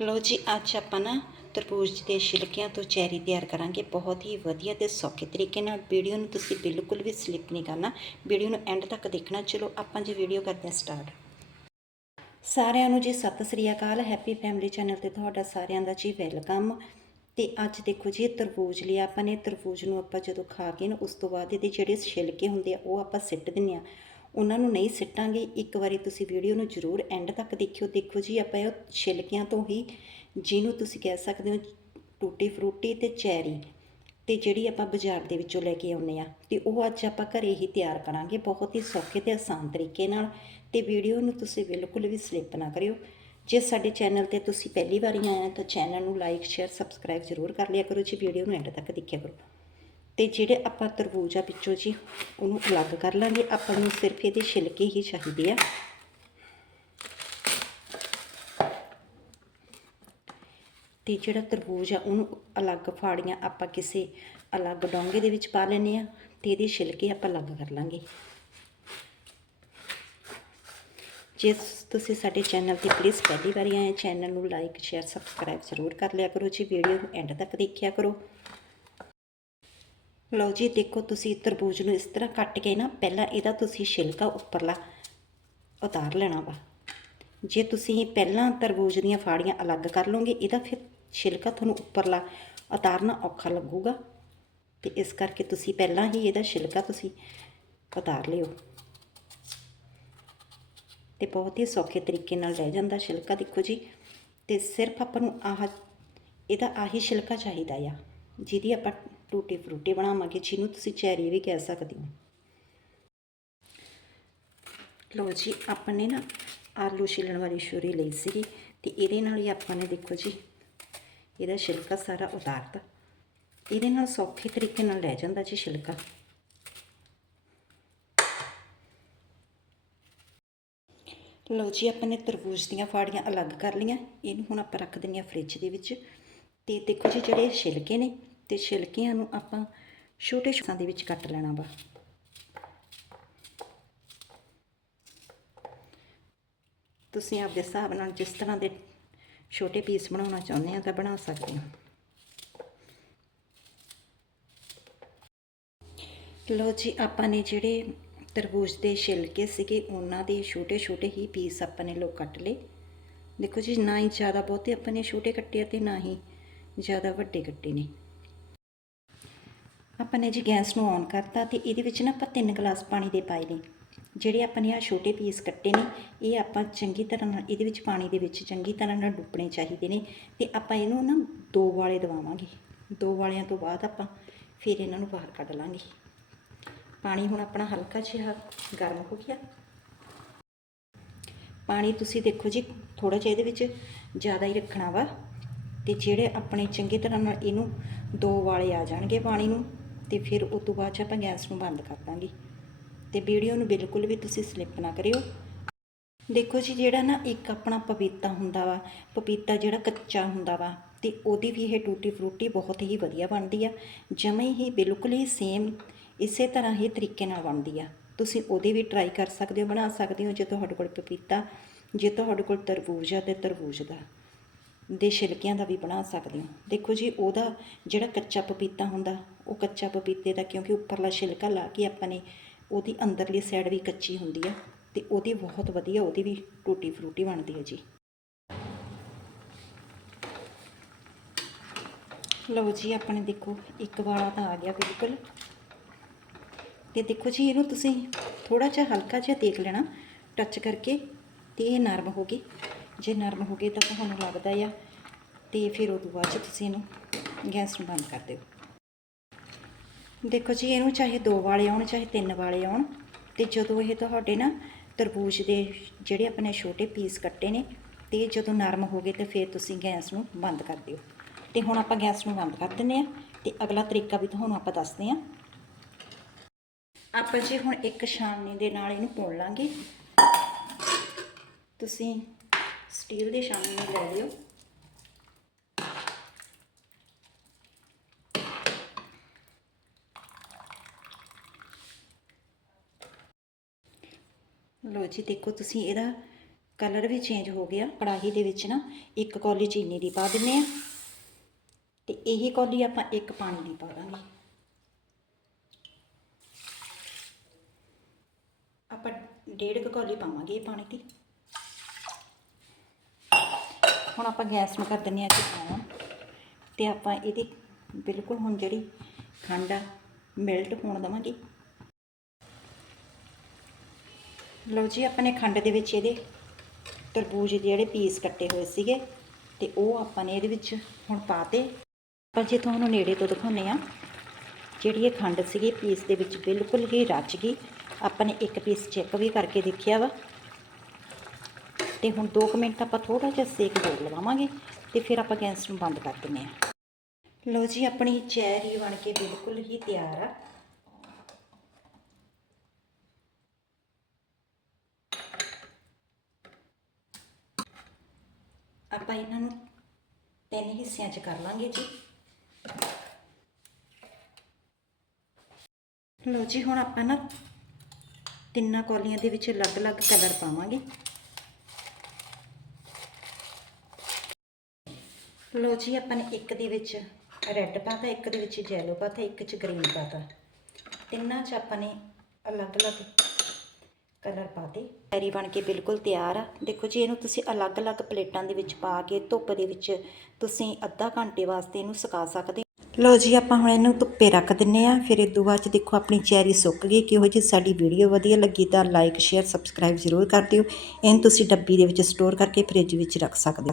ਲਓ ਜੀ, ਅੱਜ ਆਪਾਂ ਨਾ ਤਰਬੂਜ ਦੇ ਛਿਲਕਿਆਂ ਤੋਂ ਚੈਰੀ ਤਿਆਰ ਕਰਾਂਗੇ। ਬਹੁਤ ਹੀ ਵਧੀਆ ਤੇ ਸੌਖੇ ਤਰੀਕੇ ਨਾਲ। ਵੀਡੀਓ ਨੂੰ ਤੁਸੀਂ ਬਿਲਕੁਲ ਵੀ ਸਲਿੱਪ ਨਹੀਂ ਕਰਨਾ। ਵੀਡੀਓ ਨੂੰ ਐਂਡ ਤੱਕ ਦੇਖਣਾ। ਚਲੋ, ਆਪਾਂ ਜੀ ਵੀਡੀਓ ਕਰਦੇ ਹਾਂ ਸਟਾਰਟ। ਸਾਰਿਆਂ ਨੂੰ ਜੀ, ਸਤਿ ਸ੍ਰੀ ਅਕਾਲ। ਹੈਪੀ ਫੈਮਿਲੀ ਚੈਨਲ ਤੇ ਤੁਹਾਡਾ ਸਾਰਿਆਂ ਦਾ ਜੀ ਵੈਲਕਮ। ਤੇ ਅੱਜ ਦੇਖੋ ਜੀ ਇਹ ਤਰਬੂਜ ਲਿਆ ਆਪਾਂ ਨੇ। ਤਰਬੂਜ ਨੂੰ ਆਪਾਂ ਜਦੋਂ ਖਾ ਕੇ ਨਾ, ਉਸ ਤੋਂ ਬਾਅਦ ਇਹਦੇ ਜਿਹੜੇ ਛਿਲਕੇ ਹੁੰਦੇ ਆ, ਉਹ ਆਪਾਂ ਸਿੱਟ ਦਿੰਨੇ ਆ ਉਹਨਾਂ ਨੂੰ ਨਹੀਂ ਸਿੱਟਾਂਗੇ, ਇੱਕ ਵਾਰੀ ਤੁਸੀਂ ਵੀਡੀਓ ਨੂੰ ਜ਼ਰੂਰ ਐਂਡ ਤੱਕ ਦੇਖਿਓ। ਦੇਖੋ ਜੀ, ਆਪਾਂ ਇਹ ਛਿਲਕਿਆਂ ਤੋਂ ਹੀ ਜਿਹਨੂੰ ਤੁਸੀਂ ਕਹਿ ਸਕਦੇ ਹੋ ਟੂਟੀ ਫਰੂਟੀ ਤੇ ਚੈਰੀ ਤੇ ਜਿਹੜੀ ਆਪਾਂ ਬਾਜ਼ਾਰ ਦੇ ਵਿੱਚੋਂ ਲੈ ਕੇ ਆਉਂਦੇ ਆ ਤੇ ਉਹ ਅੱਜ ਆਪਾਂ ਘਰੇ ਹੀ ਤਿਆਰ ਕਰਾਂਗੇ ਬਹੁਤ ਹੀ ਸੌਖੇ ਤੇ ਆਸਾਨ ਤਰੀਕੇ ਨਾਲ ਤੇ ਵੀਡੀਓ ਨੂੰ ਤੁਸੀਂ ਬਿਲਕੁਲ ਵੀ ਸਲਿੱਪ ਨਾ ਕਰਿਓ। ਜੇ ਸਾਡੇ ਚੈਨਲ ਤੇ ਤੁਸੀਂ ਪਹਿਲੀ ਵਾਰੀ ਆਏ ਆ ਤਾਂ ਚੈਨਲ ਨੂੰ ਲਾਈਕ ਸ਼ੇਅਰ ਸਬਸਕ੍ਰਾਈਬ ਜ਼ਰੂਰ ਕਰ ਲਿਆ ਕਰੋ ਜੀ, ਵੀਡੀਓ ਨੂੰ ਐਂਡ ਤੱਕ ਦੇਖਿਆ ਕਰੋ। ਤੇ ਜਿਹੜੇ ਆਪਾਂ ਤਰਬੂਜ ਆ ਵਿੱਚੋਂ ਜੀ, ਉਹਨੂੰ ਅਲੱਗ ਕਰ ਲਾਂਗੇ। ਆਪਾਂ ਨੂੰ ਸਿਰਫ ਇਹਦੇ ਛਿਲਕੇ ਹੀ ਚਾਹੀਦੇ ਆ। ਤੇ ਜਿਹੜਾ ਤਰਬੂਜ ਆ, ਉਹਨੂੰ ਅਲੱਗ ਫਾੜੀਆਂ ਆਪਾਂ ਕਿਸੇ ਅਲੱਗ ਡੋਂਗੇ ਦੇ ਵਿੱਚ ਪਾ ਲੈਨੇ ਆ ਤੇ ਇਹਦੇ ਛਿਲਕੇ ਆਪਾਂ ਅਲੱਗ ਕਰ ਲਾਂਗੇ। ਜੇ ਤੁਸੀਂ ਸਾਡੇ ਚੈਨਲ ਤੇ ਪਲੀਜ਼ ਪਹਿਲੀ ਵਾਰੀ ਆਏ ਚੈਨਲ ਨੂੰ ਲਾਈਕ ਸ਼ੇਅਰ ਸਬਸਕ੍ਰਾਈਬ ਜ਼ਰੂਰ ਕਰ ਲਿਆ ਕਰੋ ਜੀ। ਵੀਡੀਓ ਨੂੰ ਐਂਡ ਤੱਕ ਦੇਖਿਆ ਕਰੋ। ਲਓ ਜੀ, ਦੇਖੋ ਤੁਸੀਂ ਤਰਬੂਜ ਨੂੰ ਇਸ ਤਰ੍ਹਾਂ ਕੱਟ ਕੇ ਨਾ, ਪਹਿਲਾਂ ਇਹਦਾ ਤੁਸੀਂ ਛਿਲਕਾ ਉੱਪਰਲਾ ਉਤਾਰ ਲੈਣਾ ਵਾ। ਜੇ ਤੁਸੀਂ ਪਹਿਲਾਂ ਤਰਬੂਜ ਦੀਆਂ ਫਾੜੀਆਂ ਅਲੱਗ ਕਰ ਲਓਗੇ, ਇਹਦਾ ਫਿਰ ਛਿਲਕਾ ਤੁਹਾਨੂੰ ਉੱਪਰਲਾ ਉਤਾਰਨਾ ਔਖਾ ਲੱਗੂਗਾ। ਤੇ ਇਸ ਕਰਕੇ ਤੁਸੀਂ ਪਹਿਲਾਂ ਹੀ ਇਹਦਾ ਛਿਲਕਾ ਤੁਸੀਂ ਉਤਾਰ ਲਿਓ। ਤੇ ਬਹੁਤ ਹੀ ਸੌਖੇ ਤਰੀਕੇ ਨਾਲ ਰਹਿ ਜਾਂਦਾ ਛਿਲਕਾ, ਦੇਖੋ ਜੀ। ਤੇ ਸਿਰਫ ਆਪਾਂ ਨੂੰ ਆਹ, ਇਹਦਾ ਆਹੀ ਛਿਲਕਾ ਚਾਹੀਦਾ ਆ, ਜਿਹਦੀ ਆਪਾਂ ਟੂਟੀ ਫਰੂਟੀ ਬਣਾਵਾਂਗੇ, ਜਿਹਨੂੰ ਤੁਸੀਂ ਚੈਰੀ ਵੀ ਕਹਿ ਸਕਦੇ ਹੋ। ਲਓ ਜੀ ਆਪਾਂ ਨੇ ਨਾ ਆਲੂ ਛਿੱਲਣ ਵਾਲੀ ਛੁਰੀ ਲਈ ਸੀਗੀ, ਤੇ ਇਹਦੇ ਨਾਲ ਹੀ ਆਪਾਂ ਨੇ ਦੇਖੋ ਜੀ, ਇਹਦਾ ਛਿਲਕਾ ਸਾਰਾ ਉਤਾਰਤਾ। ਇਹਦੇ ਨਾਲ ਸੌਖੇ ਤਰੀਕੇ ਨਾਲ ਲੈ ਜਾਂਦਾ ਜੀ ਛਿਲਕਾ। ਲਓ ਜੀ, ਆਪਾਂ ਨੇ ਤਰਬੂਜ ਦੀਆਂ ਫਾੜੀਆਂ ਅਲੱਗ ਕਰ ਲਈਆਂ, ਇਹਨੂੰ ਹੁਣ ਆਪਾਂ ਰੱਖ ਦਿੰਨੇ ਆ ਫ੍ਰਿਜ ਦੇ ਵਿੱਚ। ਤੇ ਦੇਖੋ ਜੀ, ਜਿਹੜੇ ਛਿਲਕੇ ਨੇ ਤੇ ਛਿਲਕਿਆਂ ਨੂੰ ਆਪਾਂ ਛੋਟੇ ਛੋਟਾਂ ਦੇ ਵਿੱਚ ਕੱਟ ਲੈਣਾ ਵਾ। ਤੁਸੀਂ ਆਪਦੇ ਹਿਸਾਬ ਨਾਲ ਜਿਸ ਤਰ੍ਹਾਂ ਦੇ ਛੋਟੇ ਪੀਸ ਬਣਾਉਣਾ ਚਾਹੁੰਦੇ ਆ ਤਾਂ ਬਣਾ ਸਕਦੇ ਹੋ। ਲੋ ਜੀ, ਆਪਾਂ ਨੇ ਜਿਹੜੇ ਤਰਬੂਜ ਦੇ ਛਿਲਕੇ ਸੀਗੇ, ਉਹਨਾਂ ਦੇ ਛੋਟੇ ਛੋਟੇ ਹੀ ਪੀਸ ਆਪਾਂ ਨੇ ਲੋ ਕੱਟ ਲਏ। ਦੇਖੋ ਜੀ, ਨਾ ਹੀ ਜ਼ਿਆਦਾ ਬਹੁਤੇ ਆਪਾਂ ਨੇ ਛੋਟੇ ਕੱਟੇ ਆ ਤੇ ਨਾ ਹੀ ਜ਼ਿਆਦਾ ਵੱਡੇ ਕੱਟੇ ਨੇ। ਆਪਾਂ ਨੇ ਜੀ ਗੈਸ ਨੂੰ ਔਨ ਕਰਤਾ ਤੇ ਇਹਦੇ ਵਿੱਚ ਨਾ ਆਪਾਂ 3 ਗਲਾਸ ਪਾਣੀ ਦੇ ਪਾਏ ਨੇ। ਜਿਹੜੇ ਆਪਾਂ ਨੇ ਆ ਛੋਟੇ ਪੀਸ ਕੱਟੇ ਨੇ, ਇਹ ਆਪਾਂ ਚੰਗੀ ਤਰ੍ਹਾਂ ਨਾਲ, ਇਹਦੇ ਵਿੱਚ ਪਾਣੀ ਦੇ ਵਿੱਚ ਚੰਗੀ ਤਰ੍ਹਾਂ ਨਾਲ ਡੁੱਬਣੇ ਚਾਹੀਦੇ ਨੇ ਤੇ ਆਪਾਂ ਇਹਨੂੰ ਨਾ ਦੋ ਵਾਲੇ ਦਵਾਵਾਂਗੇ। ਦੋ ਵਾਲਿਆਂ ਤੋਂ ਬਾਅਦ ਆਪਾਂ ਫਿਰ ਇਹਨਾਂ ਨੂੰ ਬਾਹਰ ਕੱਢ ਲਾਂਗੇ। ਪਾਣੀ ਹੁਣ ਆਪਣਾ ਹਲਕਾ ਜਿਹਾ ਗਰਮ ਹੋ ਗਿਆ। ਪਾਣੀ ਤੁਸੀਂ ਦੇਖੋ ਜੀ ਥੋੜਾ ਜਿਹਾ ਇਹਦੇ ਵਿੱਚ ਜ਼ਿਆਦਾ ਹੀ ਰੱਖਣਾ ਵਾ ਤੇ ਜਿਹੜੇ ਆਪਣੇ ਚੰਗੀ ਤਰ੍ਹਾਂ ਨਾਲ ਇਹਨੂੰ ਦੋ ਵਾਲੇ ਆ ਜਾਣਗੇ ਪਾਣੀ ਨੂੰ। ਤੇ ਫਿਰ ਉਸ ਤੋਂ ਬਾਅਦ 'ਚ ਆਪਾਂ ਗੈਸ ਨੂੰ ਬੰਦ ਕਰ ਦਾਂਗੇ। ਤੇ ਵੀਡੀਓ ਨੂੰ ਬਿਲਕੁਲ ਵੀ ਤੁਸੀਂ ਸਲਿੱਪ ਨਾ ਕਰਿਓ। ਦੇਖੋ ਜੀ, ਜਿਹੜਾ ਨਾ ਇੱਕ ਆਪਣਾ ਪਪੀਤਾ ਹੁੰਦਾ ਵਾ, ਪਪੀਤਾ ਜਿਹੜਾ ਕੱਚਾ ਹੁੰਦਾ ਵਾ, ਤੇ ਉਹਦੀ ਵੀ ਇਹ ਟੂਟੀ ਫਰੂਟੀ ਬਹੁਤ ਹੀ ਵਧੀਆ ਬਣਦੀ ਆ। ਜਮੇ ਹੀ ਬਿਲਕੁਲ ਹੀ ਸੇਮ ਇਸੇ ਤਰ੍ਹਾਂ ਹੀ ਤਰੀਕੇ ਨਾਲ ਬਣਦੀ ਆ। ਤੁਸੀਂ ਉਹਦੀ ਵੀ ਟਰਾਈ ਕਰ ਸਕਦੇ ਹੋ, ਬਣਾ ਸਕਦੇ ਹੋ ਜੇ ਤੁਹਾਡੇ ਕੋਲ ਪਪੀਤਾ, ਜੇ ਤੁਹਾਡੇ ਕੋਲ ਤਰਬੂਜ ਆ ਤੇ ਤਰਬੂਜ ਦਾ। ਦੇ ਛਿਲਕਿਆਂ ਦਾ ਵੀ ਬਣਾ ਸਕਦੇ ਹੋ। ਦੇਖੋ ਜੀ, ਉਹਦਾ ਜਿਹੜਾ ਕੱਚਾ ਪਪੀਤਾ ਹੁੰਦਾ, ਉਹ ਕੱਚਾ ਪਪੀਤੇ ਦਾ ਕਿਉਂਕਿ ਉੱਪਰਲਾ ਛਿਲਕਾ ਲਾ ਕੇ ਆਪਾਂ ਨੇ, ਉਹਦੀ ਅੰਦਰਲੀ ਸਾਈਡ ਵੀ ਕੱਚੀ ਹੁੰਦੀ ਆ ਤੇ ਉਹਦੀ ਬਹੁਤ ਵਧੀਆ ਉਹਦੀ ਵੀ ਟੂਟੀ ਫਰੂਟੀ ਬਣਦੀ ਹੈ ਜੀ। ਲਓ ਜੀ, ਆਪਣੇ ਦੇਖੋ, ਇੱਕ ਵਾਲਾ ਤਾਂ ਆ ਗਿਆ ਬਿਲਕੁਲ। ਤੇ ਦੇਖੋ ਜੀ, ਇਹਨੂੰ ਤੁਸੀਂ ਥੋੜਾ ਜਿਹਾ ਹਲਕਾ ਜਿਹਾ ਦੇਖ ਲੈਣਾ ਟੱਚ ਕਰਕੇ ਤੇ ਇਹ ਨਰਮ ਹੋ ਗਈ। ਜੇ ਨਰਮ ਹੋ ਗਏ ਤਾਂ ਤੁਹਾਨੂੰ ਲੱਗਦਾ ਆ, ਤੇ ਫਿਰ ਉਹ ਤੋਂ ਬਾਅਦ 'ਚ ਤੁਸੀਂ ਇਹਨੂੰ ਗੈਸ ਨੂੰ ਬੰਦ ਕਰ ਦਿਓ। ਦੇਖੋ ਜੀ, ਇਹਨੂੰ ਚਾਹੇ ਦੋ ਵਾਲੇ ਆਉਣ, ਚਾਹੇ ਤਿੰਨ ਵਾਲੇ ਆਉਣ, ਤੇ ਜਦੋਂ ਇਹ ਤੁਹਾਡੇ ਨਾ ਤਰਬੂਜ ਦੇ ਜਿਹੜੇ ਆਪਣੇ ਛੋਟੇ ਪੀਸ ਕੱਟੇ ਨੇ, ਤੇ ਜਦੋਂ ਨਰਮ ਹੋ ਗਏ ਤੇ ਫਿਰ ਤੁਸੀਂ ਗੈਸ ਨੂੰ ਬੰਦ ਕਰ ਦਿਓ। ਤੇ ਹੁਣ ਆਪਾਂ ਗੈਸ ਨੂੰ ਬੰਦ ਕਰ ਦਿੰਨੇ ਆ ਤੇ ਅਗਲਾ ਤਰੀਕਾ ਵੀ ਤੁਹਾਨੂੰ ਆਪਾਂ ਦੱਸਦੇ ਆ ਆਪਾਂ ਜੀ ਹੁਣ ਇੱਕ ਛਾਣਨੀ ਦੇ ਨਾਲ ਇਹਨੂੰ ਪੁਣ ਲਾਂਗੇ, ਤੁਸੀਂ ਸਟੀਲ ਦੀ ਨੂੰ ਲੈ ਲਿਓ। ਲੋ ਜੀ, ਦੇਖੋ ਤੁਸੀਂ ਇਹਦਾ ਕਲਰ ਵੀ ਚੇਂਜ ਹੋ ਗਿਆ। ਕੜਾਹੀ ਦੇ ਵਿੱਚ ਨਾ ਇੱਕ ਕੌਲੀ ਚੀਨੀ ਦੀ ਪਾ ਦਿੰਨੇ ਆ ਤੇ ਇਹੀ ਕੌਲੀ ਆਪਾਂ ਇੱਕ ਪਾਣੀ ਦੀ ਪਾ ਦਾਂਗੇ। ਆਪਾਂ ਡੇਢ ਕੁ ਕੌਲੀ ਪਾਵਾਂਗੇ ਇਹ ਪਾਣੀ ਦੀ। ਹੁਣ ਆਪਾਂ ਗੈਸ ਨੂੰ ਕਰ ਦਿੰਨੇ ਆ ਕਿ ਔਨ ਤੇ ਆਪਾਂ ਇਹਦੀ ਬਿਲਕੁਲ ਹੁਣ ਜਿਹੜੀ ਖੰਡ ਆ ਮੈਲਟ ਹੋਣ ਦੇਵਾਂਗੇ। ਲਓ ਜੀ ਆਪਣੇ ਖੰਡ ਦੇ ਵਿੱਚ ਇਹਦੇ ਤਰਬੂਜ ਦੇ ਜਿਹੜੇ ਪੀਸ ਕੱਟੇ ਹੋਏ ਸੀਗੇ ਤੇ ਉਹ ਆਪਾਂ ਨੇ ਇਹਦੇ ਵਿੱਚ ਹੁਣ ਪਾਤੇ ਪਰ ਜੇ ਤੁਹਾਨੂੰ ਨੇੜੇ ਤੋਂ ਦਿਖਾਉਂਦੇ ਆ ਜਿਹੜੀ ਇਹ ਖੰਡ ਸੀਗੀ ਪੀਸ ਦੇ ਵਿੱਚ ਬਿਲਕੁਲ ਹੀ ਰਚ ਗਈ। ਆਪਾਂ ਨੇ ਇੱਕ ਪੀਸ ਚੈੱਕ ਵੀ ਕਰਕੇ ਦੇਖਿਆ ਵਾ। ਤੇ ਹੁਣ 2 ਮਿੰਟ ਆਪਾਂ ਥੋੜਾ ਜਿਹਾ ਸੇਕ ਹੋਰ ਲਵਾਵਾਂਗੇ ਤੇ ਫਿਰ ਆਪਾਂ ਗੈਸ ਨੂੰ ਬੰਦ ਕਰ ਦਿੰਦੇ ਆ ਲਓ ਜੀ, ਆਪਣੀ ਚੈਰੀ ਬਣ ਕੇ ਬਿਲਕੁਲ ਹੀ ਤਿਆਰ ਆ। ਆਪਾਂ ਇਹਨਾਂ ਨੂੰ ਤਿੰਨ ਹਿੱਸਿਆਂ 'ਚ ਕਰ ਲਾਂਗੇ ਜੀ। ਲਓ ਜੀ, ਹੁਣ ਆਪਾਂ ਨਾ ਤਿੰਨਾਂ ਕੌਲੀਆਂ ਦੇ ਵਿੱਚ ਅਲੱਗ-ਅਲੱਗ ਕਲਰ ਪਾਵਾਂਗੇ। ਲਓ ਜੀ, ਆਪਾਂ ਨੇ ਇੱਕ ਦੇ ਵਿੱਚ ਰੈੱਡ ਪਾਤਾ, ਇੱਕ ਦੇ ਵਿੱਚ ਯੈਲੋ ਪਾਤਾ, ਇੱਕ 'ਚ ਗ੍ਰੀਨ ਪਾਤਾ। ਤਿੰਨਾਂ 'ਚ ਆਪਾਂ ਨੇ ਅਲੱਗ-ਅਲੱਗ ਕਲਰ ਪਾਤੇ। ਕੈਰੀ ਬਣ ਕੇ ਬਿਲਕੁਲ ਤਿਆਰ ਆ। ਦੇਖੋ ਜੀ, ਇਹਨੂੰ ਤੁਸੀਂ ਅਲੱਗ-ਅਲੱਗ ਪਲੇਟਾਂ ਦੇ ਵਿੱਚ ਪਾ ਕੇ, ਧੁੱਪ ਦੇ ਵਿੱਚ ਤੁਸੀਂ ਅੱਧਾ ਘੰਟੇ ਵਾਸਤੇ ਇਹਨੂੰ ਸੁਕਾ ਸਕਦੇ ਲਓ ਜੀ, ਆਪਾਂ ਹੁਣ ਇਹਨੂੰ ਧੁੱਪੇ ਰੱਖ ਦਿੰਨੇ ਆ। ਫਿਰ ਇਦੋਂ ਬਾਅਦ ਚ ਦੇਖੋ, ਆਪਣੀ ਚੈਰੀ ਸੁੱਕ ਗਈ ਕਿਹੋ ਜੀ ਸਾਡੀ ਵੀਡੀਓ ਵਧੀਆ ਲੱਗੀ ਤਾਂ ਲਾਈਕ ਸ਼ੇਅਰ ਸਬਸਕ੍ਰਾਈਬ ਜ਼ਰੂਰ ਕਰ ਦਿਓ। ਇਹਨੂੰ ਤੁਸੀਂ ਡੱਬੀ ਦੇ ਵਿੱਚ ਸਟੋਰ ਕਰਕੇ ਫ੍ਰਿਜ ਵਿੱਚ ਰੱਖ ਸਕਦੇ ਹੋ।